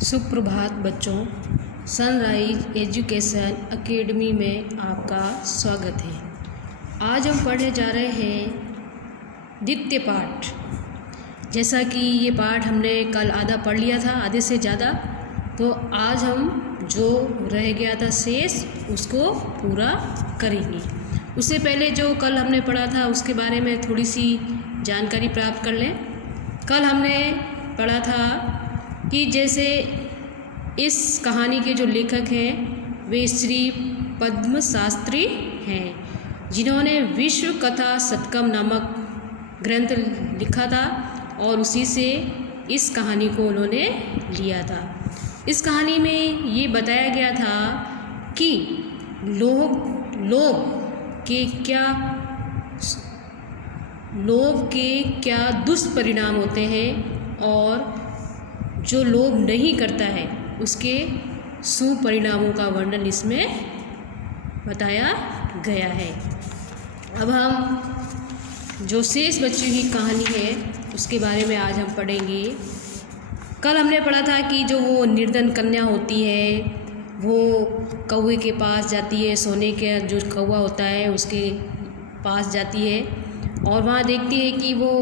सुप्रभात बच्चों, sunrise education academy में आपका स्वागत है। आज हम पढ़ने जा रहे हैं द्वितीय पाठ। जैसा कि ये पाठ हमने कल आधा पढ़ लिया था, आधे से ज़्यादा, तो आज हम जो रह गया था शेष उसको पूरा करेंगे। उससे पहले जो कल हमने पढ़ा था उसके बारे में थोड़ी सी जानकारी प्राप्त कर लें। कल हमने पढ़ा था कि जैसे इस कहानी के जो लेखक हैं वे श्री पद्म शास्त्री हैं, जिन्होंने विश्व कथा शतकम नामक ग्रंथ लिखा था और उसी से इस कहानी को उन्होंने लिया था। इस कहानी में ये बताया गया था कि लोभ के क्या दुष्परिणाम होते हैं और जो लोभ नहीं करता है उसके शुभ परिणामों का वर्णन इसमें बताया गया है। अब हम जो शेष बची हुई कहानी है उसके बारे में आज हम पढ़ेंगे। कल हमने पढ़ा था कि जो वो निर्धन कन्या होती है वो कौवे के पास जाती है, सोने के जो कौवा होता है उसके पास जाती है और वहाँ देखती है कि वो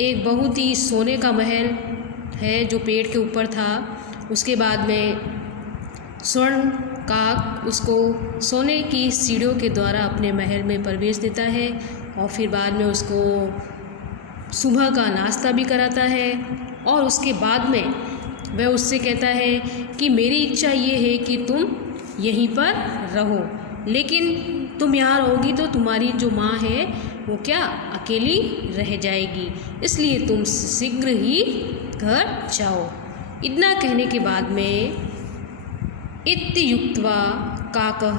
एक बहुत ही सोने का महल है जो पेड़ के ऊपर था। उसके बाद में स्वर्ण काक उसको सोने की सीढ़ियों के द्वारा अपने महल में प्रवेश देता है और फिर बाद में उसको सुबह का नाश्ता भी कराता है और उसके बाद में वह उससे कहता है कि मेरी इच्छा ये है कि तुम यहीं पर रहो, लेकिन तुम यहाँ रहोगी तो तुम्हारी जो माँ है वो क्या अकेली रह जाएगी, इसलिए तुम शीघ्र ही घर जाओ। इतना कहने के बाद में इत्युक्त्वा काकः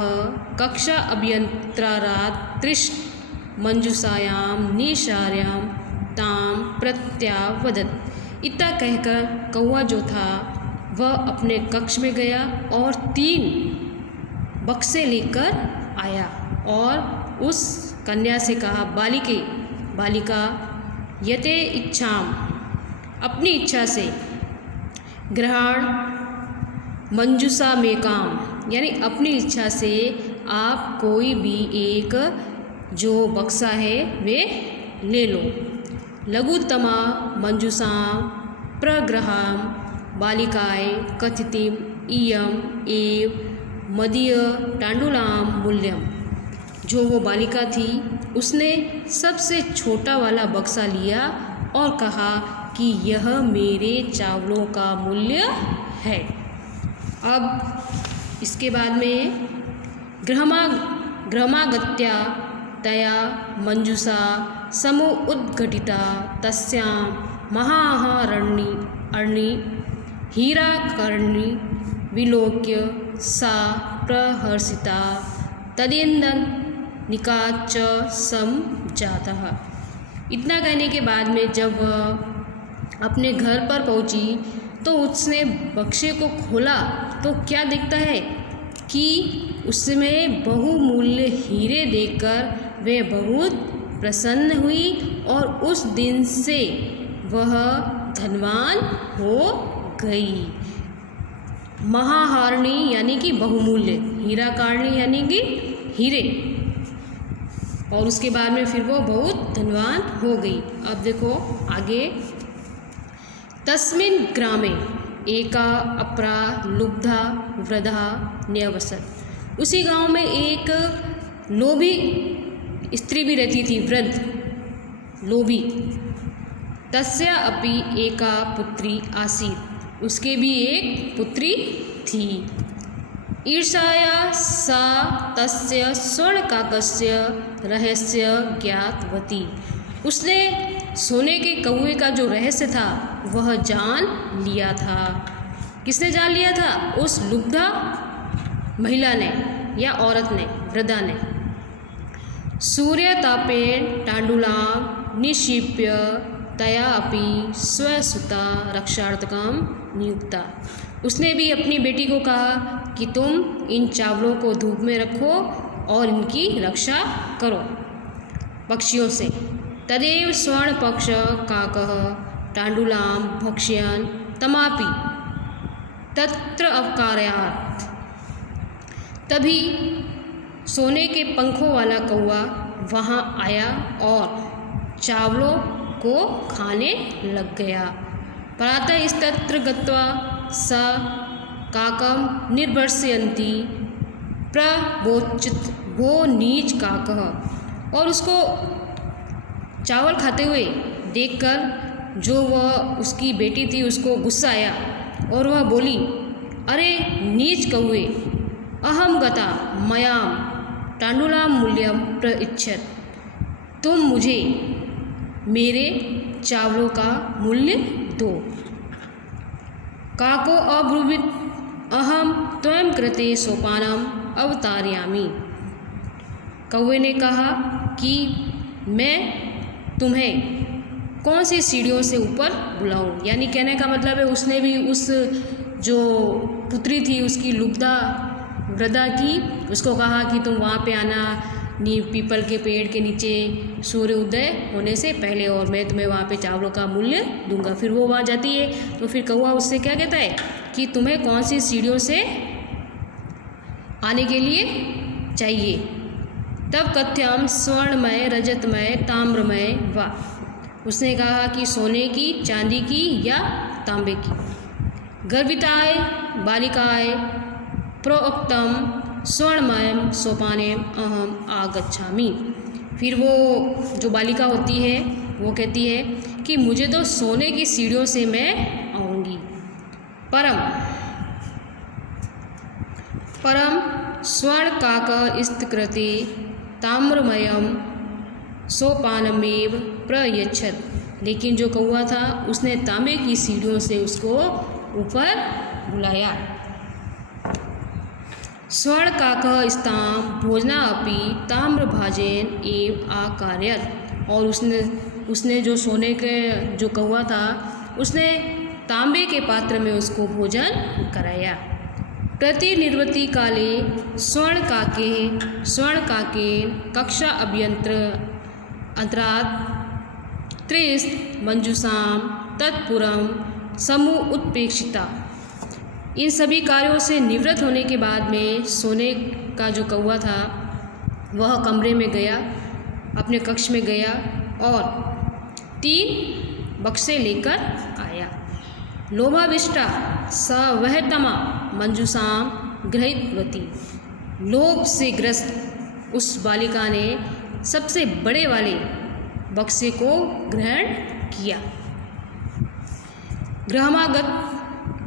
कक्षा अभ्यन्तरात्रिश मंजूषायां निशार्यां ताम प्रत्यावदत्। इतना कहकर कौवा जो था वह अपने कक्ष में गया और 3 बक्से लेकर आया और उस कन्या से कहा, बालिका यते इच्छाम, अपनी इच्छा से ग्रहण मंजूषा में काम, यानी अपनी इच्छा से आप कोई भी एक जो बक्सा है वे ले लो। लघुतमा मंजूषा प्रग्रहाम बालिकाय कथितिम इयम एव मदीय टांडुलाम मूल्यम। जो वो बालिका थी उसने सबसे छोटा वाला बक्सा लिया और कहा कि यह मेरे चावलों का मूल्य है। अब इसके बाद में ग्रहमागत्या तया मंजूषा समो उद्घटिता तस्यां महारण्य हीराकर्णी विलोक्य सा प्रहर्षिता तदेन्दन निकाच समजातः। इतना कहने के बाद में जब वह अपने घर पर पहुंची तो उसने बक्से को खोला तो क्या दिखता है कि उसमें बहुमूल्य हीरे देखकर वह बहुत प्रसन्न हुई और उस दिन से वह धनवान हो गई। महाहारणी यानी कि बहुमूल्य, हीराकारणी यानी कि हीरे, और उसके बाद में फिर वो बहुत धनवान हो गई। अब देखो आगे, तस्मिन् ग्रामे एका अपरा लुब्धा वृद्धा न्यवसत्। उसी गांव में एक लोभी स्त्री भी रहती थी, वृद्ध लोभी। तस्या अपि एका पुत्री आसीत्, उसके भी एक पुत्री थी। ईर्षाया सा तस्य स्वर्णकाकस्य रहस्य ज्ञातवती। उसने सोने के कौवे का जो रहस्य था वह जान लिया था। किसने जान लिया था? उस लुब्धा महिला ने या औरत ने, वृद्धा ने। सूर्यतापेन टांडुलां निक्षिप्य तया अपि स्वसुता रक्षार्थकम नियुक्ता। उसने भी अपनी बेटी को कहा कि तुम इन चावलों को धूप में रखो और इनकी रक्षा करो पक्षियों से। तदेव स्वर्णपक्ष काकः टांडुलां भक्ष्यन् तमापि तत्र अवकारयात्। तभी सोने के पंखों वाला कौवा वहाँ आया और चावलों को खाने लग गया। प्रातस्तत्र गत्वा स काकं निर्वर्षयन्ति प्रवोचित वो नीच काकः। और उसको चावल खाते हुए देखकर जो वह उसकी बेटी थी उसको गुस्सा आया और वह बोली, अरे नीच कौवे, अहम गता मयाम तांडुलाम मूल्यम प्रइच्छत। तुम मुझे मेरे चावलों का मूल्य दो। काको अब्रुवीत अहम त्वं कृते सोपानम अवतारयामि। कौवे ने कहा कि मैं तुम्हें कौन सी सीढ़ियों से ऊपर बुलाऊं। यानी कहने का मतलब है उसने भी उस जो पुत्री थी उसकी लुब्धा वृद्धा की उसको कहा कि तुम वहाँ पे आना पीपल के पेड़ के नीचे सूर्य उदय होने से पहले और मैं तुम्हें वहाँ पे चावलों का मूल्य दूंगा। फिर वो वहाँ जाती है तो फिर कौवा उससे क्या कहता है कि तुम्हें कौन सी सीढ़ियों से आने के लिए चाहिए। तब कथ्यम स्वर्णमय रजतमय ताम्रमय वा। उसने कहा कि सोने की, चांदी की या तांबे की। गर्विताय बालिकाय प्रोक्तम स्वर्णमयम सोपानेम अहम आगच्छामि। फिर वो जो बालिका होती है वो कहती है कि मुझे तो सोने की सीढ़ियों से मैं आऊँगी। परम स्वर्ण काक इस्तकृते ताम्रमयम सोपानमेव प्रयच्छत। लेकिन जो कौवा था उसने तांबे की सीढ़ियों से उसको ऊपर बुलाया। स्वर्ण काकः स्ताम भोजना अपि ताम्रभाजेन एव आकारयत्। और उसने जो सोने के जो कौवा था उसने तांबे के पात्र में उसको भोजन कराया। प्रतिनिर्वृत्ति काले स्वर्ण काके कक्षा अभ्यंतर अंतरात् त्रिस्त मंजूषाम तत्पुरम समूह उत्प्रेक्षिता। इन सभी कार्यों से निवृत्त होने के बाद में सोने का जो कौवा था वह कमरे में गया, अपने कक्ष में गया और 3 बक्से लेकर आया। लोभाविष्टा स वह तमा मंजूषाम गृहीतवती। लोभ से ग्रस्त उस बालिका ने सबसे बड़े वाले बक्से को ग्रहण किया।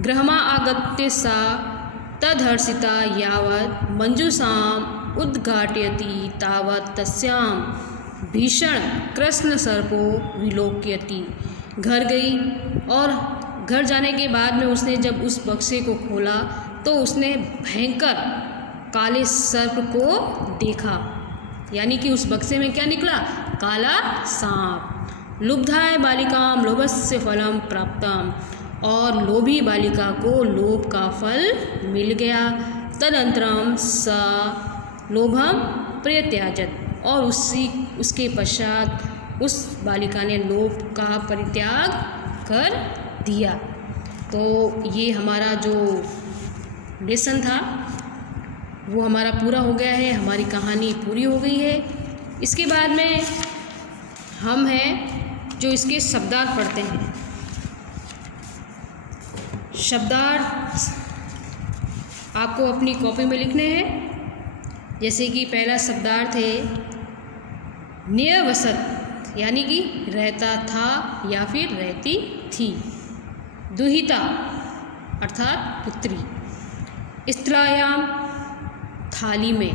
गृहमा आगत्य सा तदहर्षिता यावत् मंजूषाम उद्घाटयति तावत् तस्याम भीषण कृष्ण सर्पो विलोक्यति। घर गई और घर जाने के बाद में उसने जब उस बक्से को खोला तो उसने भयंकर काले सर्प को देखा। यानी कि उस बक्से में क्या निकला? काला सांप। लुब्धाय बालिकाम लोभस्य फलम प्राप्तम। और लोभी बालिका को लोभ का फल मिल गया। तदंतरम सा लोभम परित्याजत। और उसके पश्चात उस बालिका ने लोभ का परित्याग कर दिया। तो ये हमारा जो लेसन था वो हमारा पूरा हो गया है, हमारी कहानी पूरी हो गई है। इसके बाद में हम हैं जो इसके शब्दार्थ पढ़ते हैं। शब्दार्थ आपको अपनी कॉपी में लिखने हैं। जैसे कि पहला शब्दार्थ है न्यवसत, यानी कि रहता था या फिर रहती थी। दुहिता अर्थात पुत्री। स्त्रायाम थाली में।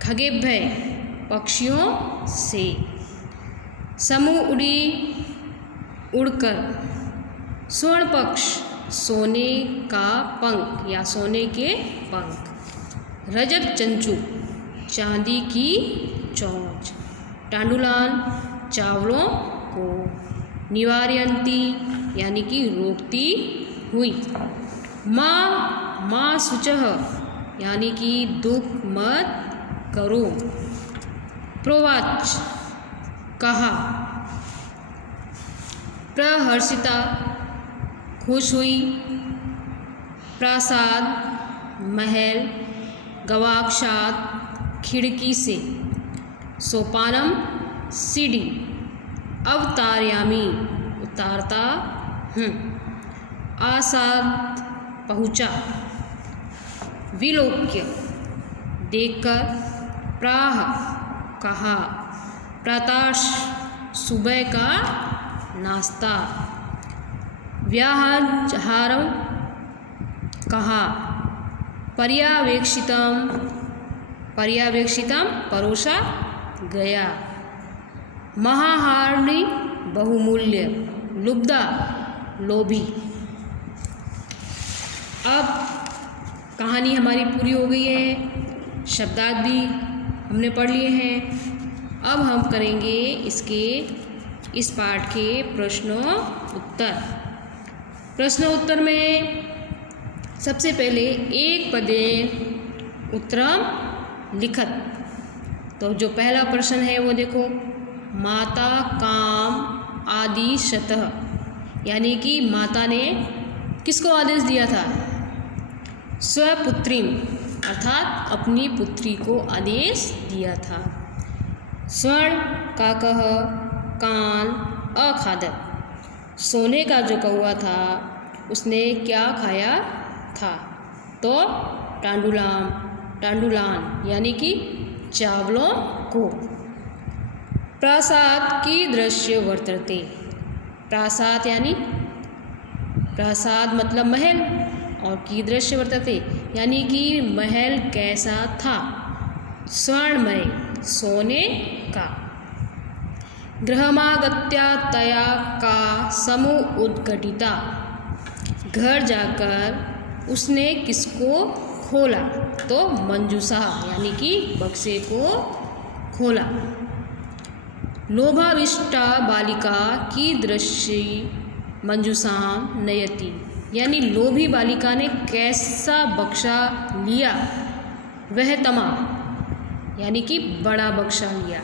खगेभ्य पक्षियों से। समूह उड़ी उड़कर। स्वर्ण पक्ष सोने का पंख या सोने के पंख। रजत चंचू चांदी की चोंच। टांडुलान चावलों को। निवारयंती यानी कि रोकती हुई। माँ शुचः यानी कि दुख मत करो। प्रोवाच कहा। प्रहर्षिता खुश हुई। प्रासाद, महल, गवाक्षात, खिड़की से, सोपानम, सीढ़ी, अवतारयामी, उतारता हूँ, आसाद, पहुँचा, विलोक्य, देखकर, प्राह, कहा, प्रातः, सुबह का नाश्ता, व्याहारम, कहा, पर्यवेक्षितम, परोसा गया, महाहारिणी, बहुमूल्य, लुब्धा, लोभी। अब कहानी हमारी पूरी हो गई है, शब्दार्थ भी हमने पढ़ लिए हैं। अब हम करेंगे इस पाठ के प्रश्नोत्तर। प्रश्नोत्तर में सबसे पहले एक पदे उत्तरम लिखत। तो जो पहला प्रश्न है वो देखो, माता काम आदि शतः, यानी कि माता ने किसको आदेश दिया था? स्वपुत्रीम, अर्थात अपनी पुत्री को आदेश दिया था। स्वर्ण काकः कान अखादत, सोने का जो कौवा था उसने क्या खाया था? तो टांडुलान, यानी कि चावलों को। प्रासाद की दृश्य वर्तते, प्रासाद यानी प्रासाद मतलब महल, और की दृश्य वर्तते यानी कि महल कैसा था? स्वर्णमय, सोने का। गृहमागत्या तया का समूह उद्घटिता, घर जाकर उसने किसको खोला? तो मंजूषा, यानी कि बक्से को खोला। लोभाविष्टा बालिका की दृष्टि मंजूषाम नयति, यानी लोभी बालिका ने कैसा बक्सा लिया? वह तमा, यानी कि बड़ा बक्सा लिया।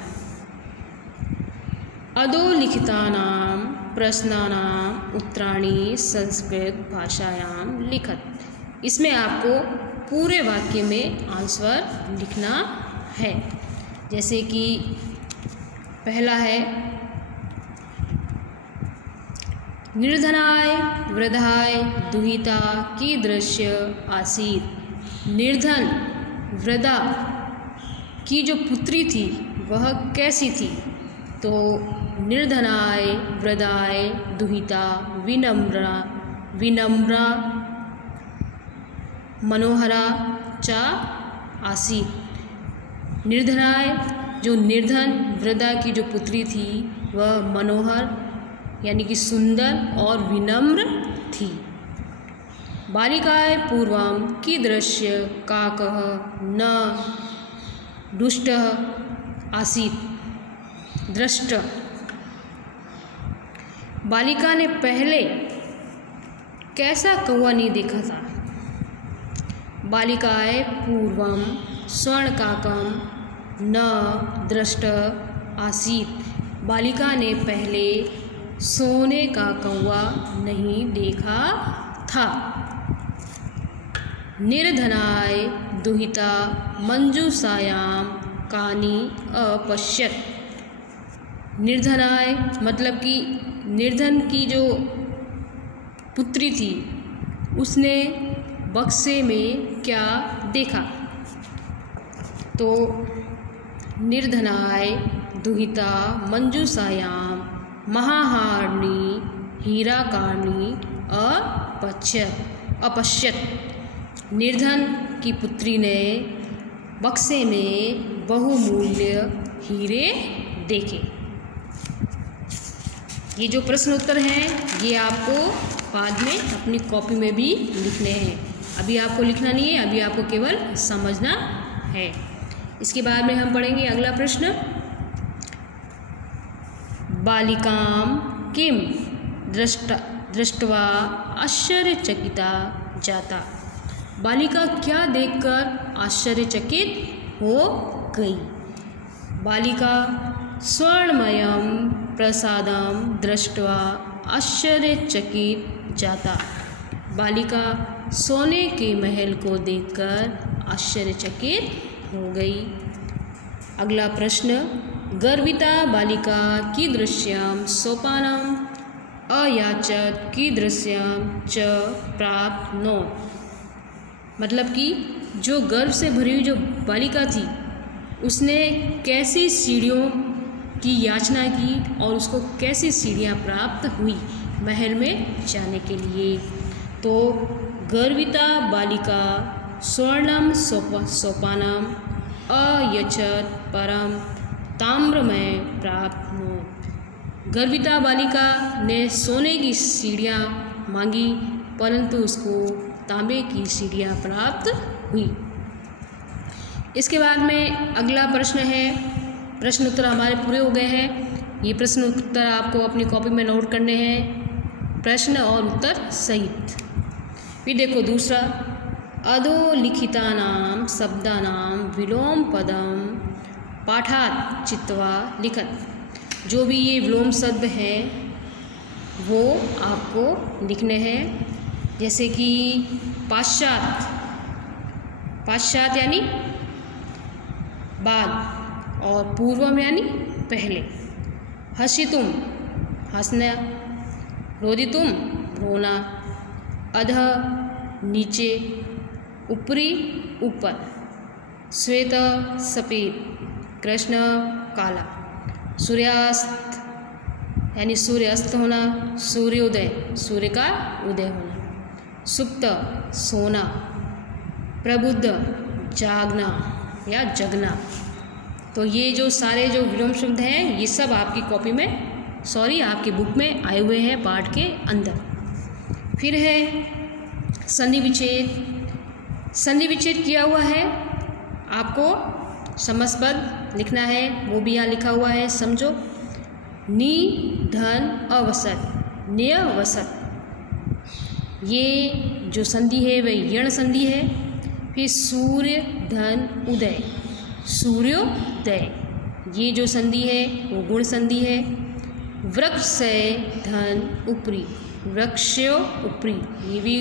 अधोलिखितानां प्रश्नानां उत्तराणि संस्कृत भाषायां लिखत, इसमें आपको पूरे वाक्य में आंसर लिखना है। जैसे कि पहला है, निर्धनाय वृद्धाय दुहिता की दृश्य आसीत, निर्धन वृद्धा की जो पुत्री थी वह कैसी थी? तो निर्धनाय वृद्धाय दुहिता विनम्रा मनोहरा च आसीत। निर्धनाय, जो निर्धन वृद्धा की जो पुत्री थी वह मनोहर यानी कि सुंदर और विनम्र थी। बालिकाए पूर्वम की दृश्य काकः न दुष्टः आसीत, दृष्ट, बालिका ने पहले कैसा कौवा नहीं देखा था? बालिकाए पूर्वम स्वर्णकाकम न दृष्ट आसीत, बालिका ने पहले सोने का कौवा नहीं देखा था। निर्धनाय दुहिता मंजूषायां कानी अपश्यत, निर्धनाय मतलब कि निर्धन की जो पुत्री थी उसने बक्से में क्या देखा? तो निर्धनाय दुहिता मंजूषायां महाहारिणी हीराकार्णी अपश्यत, निर्धन की पुत्री ने बक्से में बहुमूल्य हीरे देखे। ये जो प्रश्न उत्तर हैं ये आपको बाद में अपनी कॉपी में भी लिखने हैं। अभी आपको लिखना नहीं है, अभी आपको केवल समझना है। इसके बाद में हम पढ़ेंगे अगला प्रश्न, बालिकां किम दृष्ट्वा आश्चर्यचकिता जाता, बालिका क्या देखकर आश्चर्यचकित हो गई? बालिका स्वर्णमयं प्रसादं दृष्ट्वा आश्चर्यचकित जाता, बालिका सोने के महल को देखकर आश्चर्यचकित हो गई। अगला प्रश्न, गर्विता बालिका कीदृश्यां सोपानाम् अयाचत कीदृश्यां च प्राप्नोत्। मतलब कि जो गर्व से भरी हुई जो बालिका थी उसने कैसी सीढ़ियों की याचना की और उसको कैसी सीढ़ियाँ प्राप्त हुई महल में जाने के लिए। तो गर्विता बालिका स्वर्णम सोपानम अयचत परम ताम्रमय प्राप्नोत्। गर्विता बालिका ने सोने की सीढ़ियाँ मांगी परंतु उसको तांबे की सीढ़ियाँ प्राप्त हुई। इसके बाद में अगला प्रश्न है, प्रश्न उत्तर हमारे पूरे हो गए हैं। ये प्रश्न उत्तर आपको अपनी कॉपी में नोट करने हैं, प्रश्न और उत्तर सहित। फिर देखो दूसरा, अधोलिखितानां शब्दानां विलोम पदम पाठात् चित्वा लिखत। जो भी ये विलोम शब्द हैं वो आपको लिखने हैं। जैसे कि पाश्चात, पाश्चात यानी बाद और पूर्वम यानी पहले। हसितुम हंसना, रोदितुम रोना, अधः नीचे, ऊपरी ऊपर, श्वेत सफ़ेद, कृष्ण काला, सूर्यास्त यानी सूर्य अस्त होना, सूर्योदय सूर्य का उदय होना, सुप्त सोना, प्रबुद्ध जागना या जगना। तो ये जो सारे जो विलोम शब्द हैं ये सब आपकी कॉपी में आपकी बुक में आए हुए हैं पाठ के अंदर। फिर है संधि विच्छेद। संधि विच्छेद किया हुआ है, आपको समासपद लिखना है, वो भी यहाँ लिखा हुआ है, समझो। नि धन अवसत, न्यवसत, ये जो संधि है वह यण संधि है। फिर सूर्य धन उदय, सूर्योदय, ये जो संधि है वो गुण संधि है। वृक्ष से धन ऊपरी, वृक्षो ऊपरी, ये भी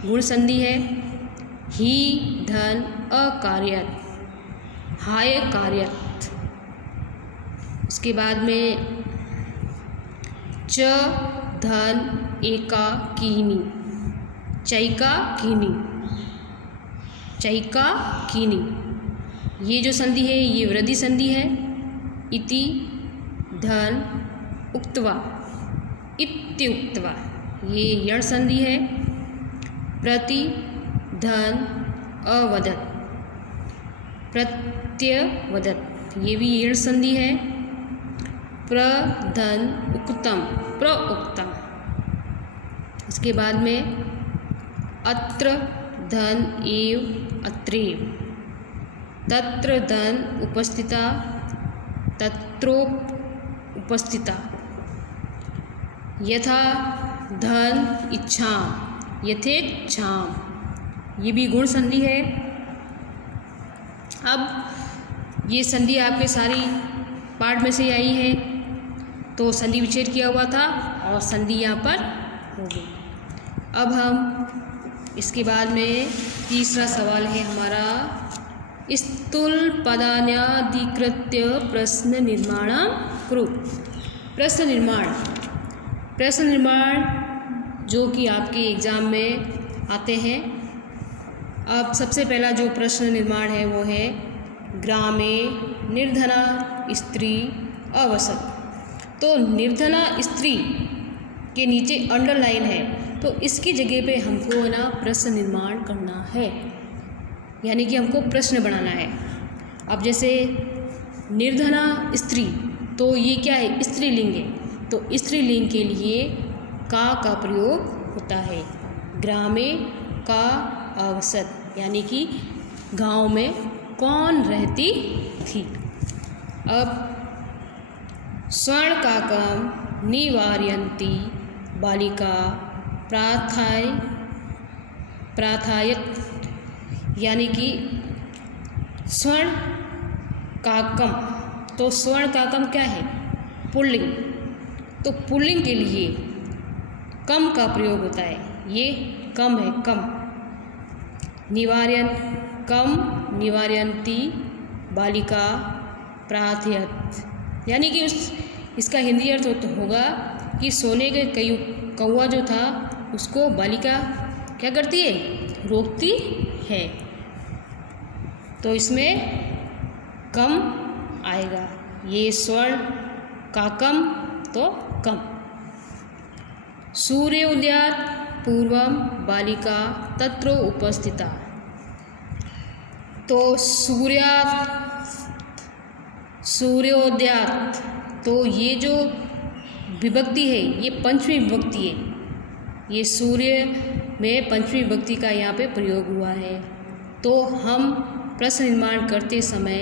गुण संधि है। ही धन अकार्यत, हाय कार्यत। उसके बाद में च धन एका कीनी, चैका कीनी, चैका कीनी, ये जो संधि है ये वृद्धि संधि है। इति धन उक्त्वा, इत्युक्त्वा, ये यण संधि है। प्रति धन अवदत्, प्रत्यवदत्, ये भी यण संधि है। प्रधन उक्तम, प्रउक्तम। इसके बाद में अत्र धन एव, अत्रेव, तत्र धन उपस्थिता, तत्रोप उपस्थिता। यथा धन इच्छा, यथेच्छाम, ये भी गुण संधि है। अब ये संधि आपके सारी पाठ में से आई है, तो संधि विच्छेद किया हुआ था और संधि यहाँ पर हो गई। अब हम इसके बाद में तीसरा सवाल है हमारा, स्तुल पदान्याधिकृत्य प्रश्न निर्माणं कुरु। प्रश्न निर्माण, प्रश्न निर्माण जो कि आपके एग्ज़ाम में आते हैं। अब सबसे पहला जो प्रश्न निर्माण है वो है, ग्रामे निर्धना स्त्री अवसत। तो निर्धना स्त्री के नीचे अंडरलाइन है, तो इसकी जगह पे हमको है ना प्रश्न निर्माण करना है, यानी कि हमको प्रश्न बनाना है। अब जैसे निर्धना स्त्री, तो ये क्या है, स्त्रीलिंग है, तो स्त्रीलिंग के लिए का प्रयोग होता है। ग्रामे का अवसत, यानी कि गांव में कौन रहती थी। अब स्वर्णकाकं निवारयन्ती बालिका प्रार्थायत, यानी कि स्वर्ण काकम, तो स्वर्ण काकम क्या है, पुल्लिंग, तो पुल्लिंग के लिए कम का प्रयोग होता है, ये कम है, कम। निवार्यन कम, निवार्यन्ति बालिका प्रार्थयत, यानी कि इसका हिंदी अर्थ होगा कि सोने के कौवा जो था उसको बालिका क्या करती है, रोकती है। तो इसमें कम आएगा, ये स्वर्ण का कम तो कम। सूर्योदयात् पूर्वम बालिका तत्र उपस्थिता। तो सूर्योदयात्, तो ये जो विभक्ति है ये पंचमी विभक्ति है, ये सूर्य में पंचमी विभक्ति का यहाँ पे प्रयोग हुआ है। तो हम प्रश्न निर्माण करते समय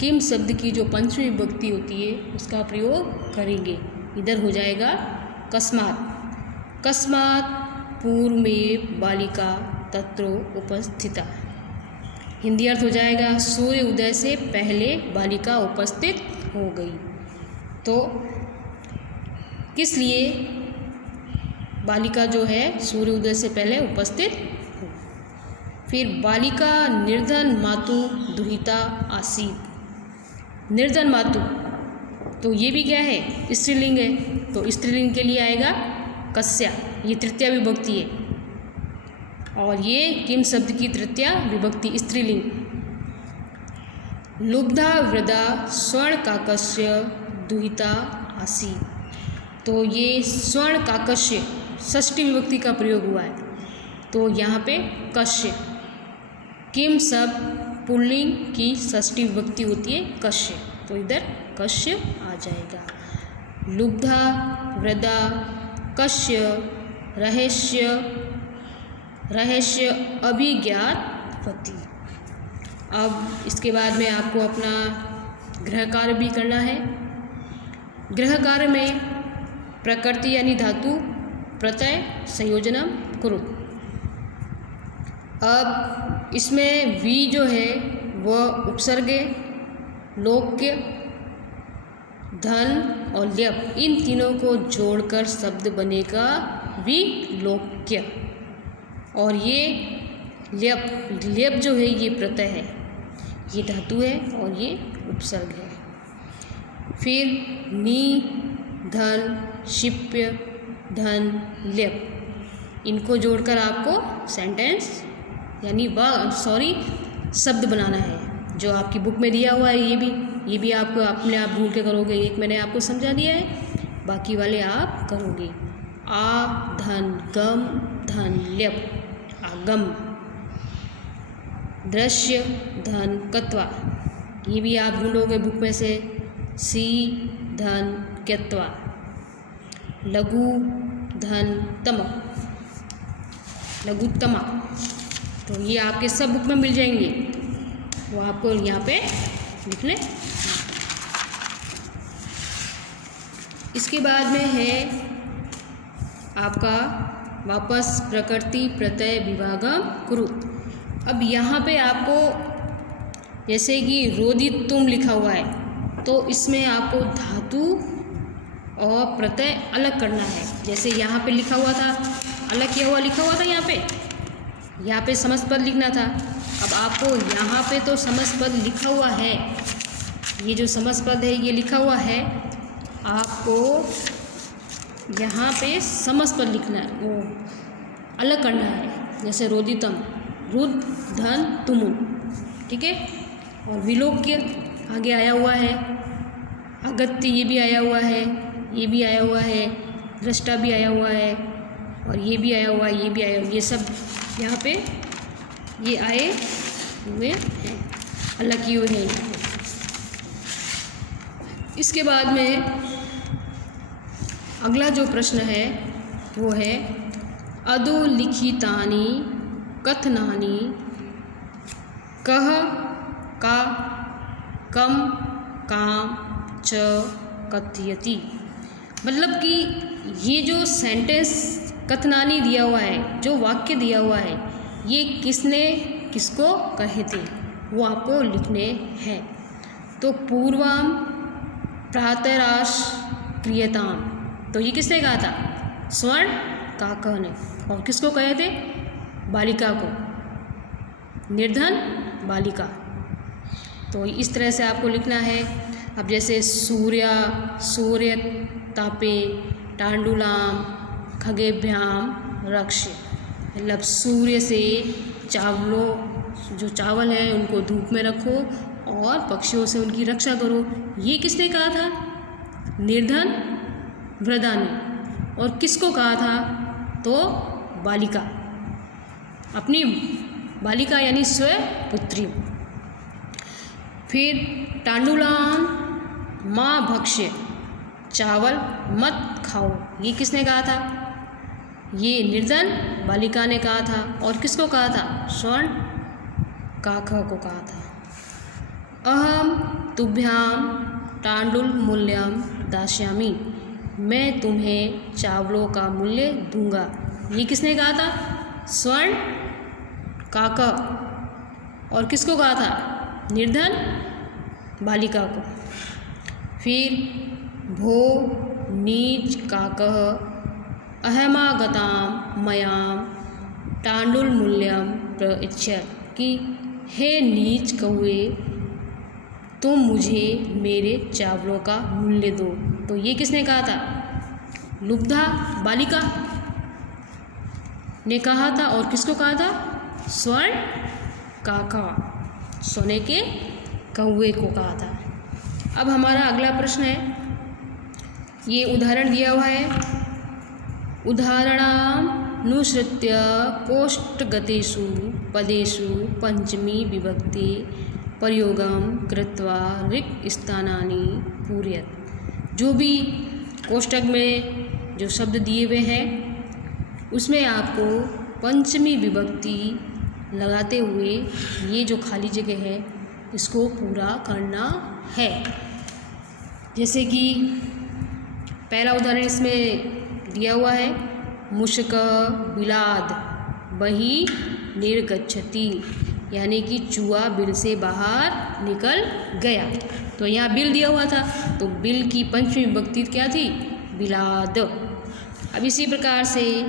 किम शब्द की जो पंचमी विभक्ति होती है उसका प्रयोग करेंगे। इधर हो जाएगा कस्मात्, कस्मात् पूर्व में बालिका तत्र उपस्थिता। हिंदी अर्थ हो जाएगा सूर्य उदय से पहले बालिका उपस्थित हो गई। तो किस लिए बालिका जो है सूर्य उदय से पहले उपस्थित हो। फिर बालिका निर्धन मातु दुहिता आसीत्। निर्धन मातु, तो ये भी क्या है, स्त्रीलिंग है। तो स्त्रीलिंग के लिए आएगा कस्या, ये तृतीया विभक्ति है। और ये किम शब्द की तृतीया विभक्ति स्त्रीलिंग। लुब्धा वृदा स्वर्ण काकस्य दुहिता आसीत्। तो ये स्वर्ण काकस्य षष्ठी विभक्ति का प्रयोग हुआ है। तो यहाँ पे कस्य, किम शब्द पुल्लिंग की षष्ठी विभक्ति होती है कस्य, तो इधर कस्य आ जाएगा। लुब्धा वृदा कस्य रहस्य अभिज्ञातवती। अब इसके बाद में आपको अपना गृह कार्य भी करना है। गृह कार्य में प्रकृति यानी धातु प्रत्यय संयोजनम कुरु। अब इसमें वी जो है वह उपसर्ग, लोक्य, धन और ल्यप, इन तीनों को जोड़कर शब्द बनेगा विलोक्य। और ये ल्यप जो है ये प्रत्यय है, ये धातु है और ये उपसर्ग है। फिर नी, धन, शिप्य, धन, ल्यप, इनको जोड़कर आपको सेंटेंस यानी शब्द बनाना है। जो आपकी बुक में दिया हुआ है ये भी आपको अपने आप भूल के करोगे। एक मैंने आपको समझा दिया है, बाकी वाले आप करोगे। आ धन गम धन ल्यप आगम। दृश्य धन कत्वा, ये भी आप ढूंढोगे बुक में से। सी धन क्यत्वा। लघु धन तम, लघुत्तमा, तो ये आपके सब बुक में मिल जाएंगे, वो आपको यहाँ पे लिखने। इसके बाद में है आपका वापस प्रकृति प्रत्यय विभागम कुरु। अब यहाँ पे आपको जैसे कि रोदितुम लिखा हुआ है तो इसमें आपको धातु और प्रत्यय अलग करना है। जैसे यहाँ पे लिखा हुआ था, अलग किया हुआ लिखा हुआ था, यहाँ पे समस्त पद लिखना था। अब आपको यहाँ पे तो समस्त पद लिखा हुआ है, ये जो समस्त पद है ये लिखा हुआ है, आपको यहाँ पे समस्त पद लिखना है, वो अलग करना है। जैसे रोदितम, रुद धन तुमु, ठीक है। और विलोक्य आगे आया हुआ है, अगत्य ये भी आया हुआ है, ये भी आया हुआ है, दृष्टा भी आया हुआ है, और ये भी आया हुआ है, ये भी आया हुआ है। ये सब यहाँ पे ये आए हुए हैं, अलग किए हुए हैं यहाँ पे। इसके बाद में अगला जो प्रश्न है वो है अधोलिखितानि कथनानि कह का कम काम च कथयति। मतलब कि ये जो सेंटेंस कथनानि दिया हुआ है, जो वाक्य दिया हुआ है, ये किसने किसको कहे थे वो आपको लिखने हैं। तो पूर्वम प्रातराश क्रियताम, तो ये किसने कहा था, स्वर्ण काकह ने। और किसको कहे थे? बालिका को, निर्धन बालिका। तो इस तरह से आपको लिखना है। अब जैसे सूर्य तापे टांडुलाम खगेभ्याम रक्ष, मतलब सूर्य से जो चावल है उनको धूप में रखो और पक्षियों से उनकी रक्षा करो। ये किसने कहा था? निर्धन वृद्धा ने। और किसको कहा था? तो बालिका, अपनी बालिका यानी स्वपुत्री। फिर टांडुलाम माँ भक्ष्य, चावल मत खाओ, ये किसने कहा था? ये निर्धन बालिका ने कहा था। और किसको कहा था? स्वर्ण काका को कहा था। अहम तुभ्याम टांडुल मूल्यम दास्यामि, मैं तुम्हें चावलों का मूल्य दूंगा, ये किसने कहा था? स्वर्ण काका। और किसको कहा था? निर्धन बालिका को। फिर भो नीच काकः अहमागताम मयाम टांडुल मूल्यम प्रयच्छ, कि हे नीच कौवे, तुम मुझे मेरे चावलों का मूल्य दो। तो ये किसने कहा था? लुब्धा बालिका ने कहा था। और किसको कहा था? स्वर्ण काका, सोने के कौवे को कहा था। अब हमारा अगला प्रश्न है, ये उदाहरण दिया हुआ है। उदाहरणानुसृत्य कोष्ठगतेषु पदेषु पंचमी विभक्ति प्रयोगम कृत्वा रिक्त स्थानानि पूरयत। जो भी कोष्ठक में जो शब्द दिए हुए हैं उसमें आपको पंचमी विभक्ति लगाते हुए ये जो खाली जगह है इसको पूरा करना है। जैसे कि पहला उदाहरण इसमें दिया हुआ है, मुश्क बिलाद बही निर्गच्छति, यानी कि चूहा बिल से बाहर निकल गया। तो यहाँ बिल दिया हुआ था, तो बिल की पंचमी विभक्ति क्या थी? बिलाद। अब इसी प्रकार से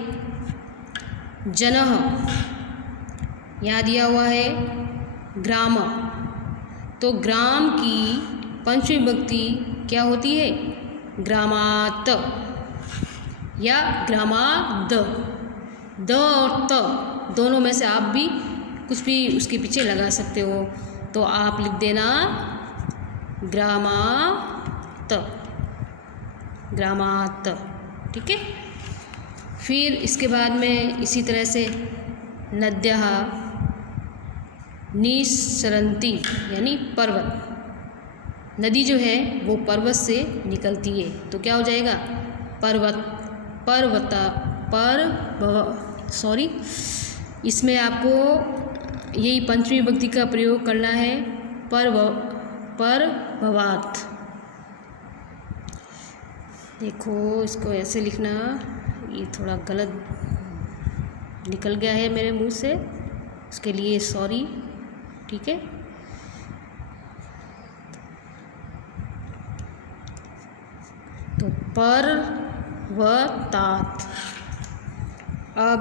जनः, यहाँ दिया हुआ है ग्राम, तो ग्राम की पंचमी विभक्ति क्या होती है? ग्रामात या ग्रामाद। द और त दोनों में से आप भी कुछ भी उसके पीछे लगा सकते हो, तो आप लिख देना ग्रामात, ग्रामात, ठीक है। फिर इसके बाद में इसी तरह से नद्यः निस्सरन्ति, यानी पर्वत, नदी जो है वो पर्वत से निकलती है, तो क्या हो जाएगा? इसमें आपको यही पंचमी विभक्ति का प्रयोग करना है, पर्ववात। देखो इसको ऐसे लिखना, ये थोड़ा गलत निकल गया है मेरे मुंह से, उसके लिए सॉरी, ठीक है। तो पर्वतात। अब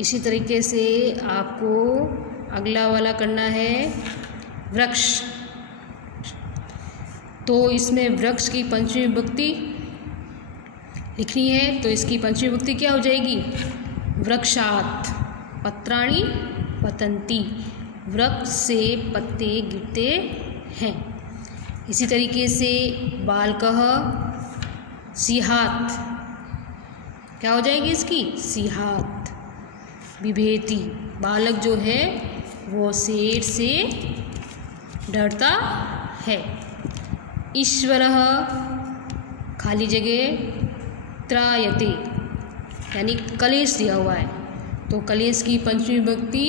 इसी तरीके से आपको अगला वाला करना है वृक्ष। तो इसमें वृक्ष की पंचमी विभक्ति लिखनी है, तो इसकी पंचमी विभक्ति क्या हो जाएगी? वृक्षात् पत्राणि पतन्ति, वृक्ष से पत्ते गिरते हैं। इसी तरीके से बालकः सिहात, क्या हो जाएगी इसकी? सिहात। बिभेति, बालक जो है वो शेर से डरता है। ईश्वरः खाली जगह त्रायते, यानी कलेश दिया हुआ है, तो कलेश की पंचमी विभक्ति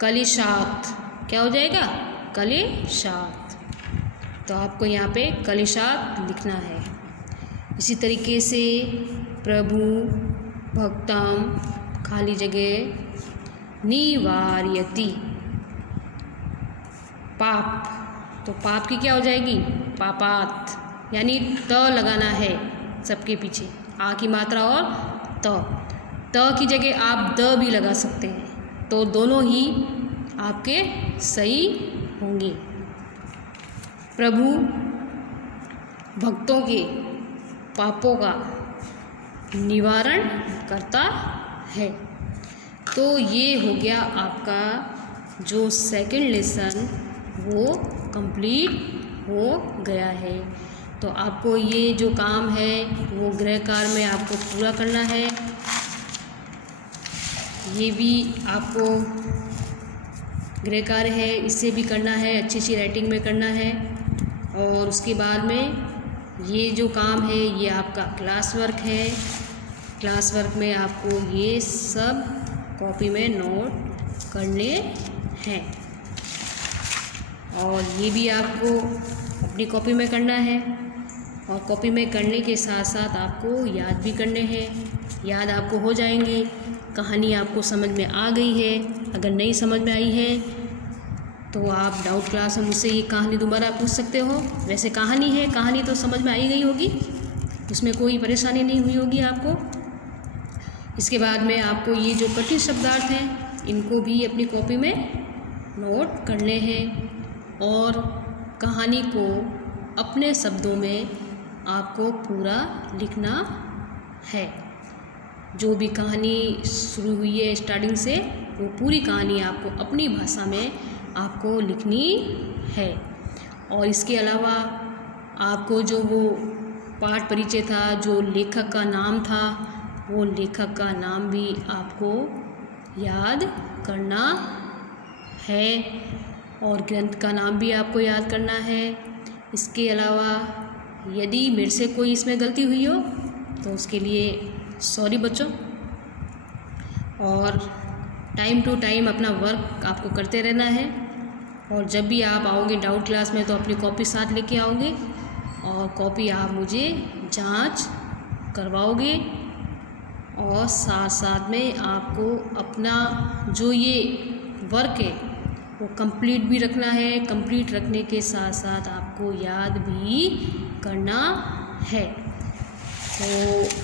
कलेशात, क्या हो जाएगा? कलेशात। तो आपको यहाँ पे कलेशात लिखना है। इसी तरीके से प्रभु भक्तम खाली जगह निवार्यति, पाप, तो पाप की क्या हो जाएगी? पापात, यानी त लगाना है सबके पीछे, आ की मात्रा और त। त की जगह आप द भी लगा सकते हैं, तो दोनों ही आपके सही होंगे। प्रभु भक्तों के पापों का निवारण करता है। तो ये हो गया आपका जो सेकंड लेसन वो कंप्लीट हो गया है। तो आपको ये जो काम है वो गृह कार्य में आपको पूरा करना है। ये भी आपको गृह कार्य है, इससे भी करना है, अच्छी अच्छी राइटिंग में करना है। और उसके बाद में ये जो काम है ये आपका क्लास वर्क है। क्लास वर्क में आपको ये सब कॉपी में नोट करने हैं और ये भी आपको अपनी कॉपी में करना है। और कॉपी में करने के साथ साथ आपको याद भी करने हैं। याद आपको हो जाएंगे। कहानी आपको समझ में आ गई है। अगर नहीं समझ में आई है तो आप डाउट क्लास में मुझसे ये कहानी दोबारा पूछ सकते हो। वैसे कहानी है, कहानी तो समझ में आई गई होगी, उसमें कोई परेशानी नहीं हुई होगी आपको। इसके बाद में आपको ये जो कठिन शब्दार्थ हैं इनको भी अपनी कॉपी में नोट करने हैं और कहानी को अपने शब्दों में आपको पूरा लिखना है। जो भी कहानी शुरू हुई है स्टार्टिंग से, वो पूरी कहानी आपको अपनी भाषा में आपको लिखनी है। और इसके अलावा आपको जो वो पाठ परिचय था, जो लेखक का नाम था, वो लेखक का नाम भी आपको याद करना है और ग्रंथ का नाम भी आपको याद करना है। इसके अलावा यदि मेरे से कोई इसमें गलती हुई हो तो उसके लिए सॉरी बच्चों। और टाइम टू टाइम अपना वर्क आपको करते रहना है। और जब भी आप आओगे डाउट क्लास में तो अपनी कॉपी साथ लेके आओगे और कॉपी आप मुझे जांच करवाओगे। और साथ साथ में आपको अपना जो ये वर्क है वो कंप्लीट भी रखना है। कंप्लीट रखने के साथ साथ आपको याद भी करना है। तो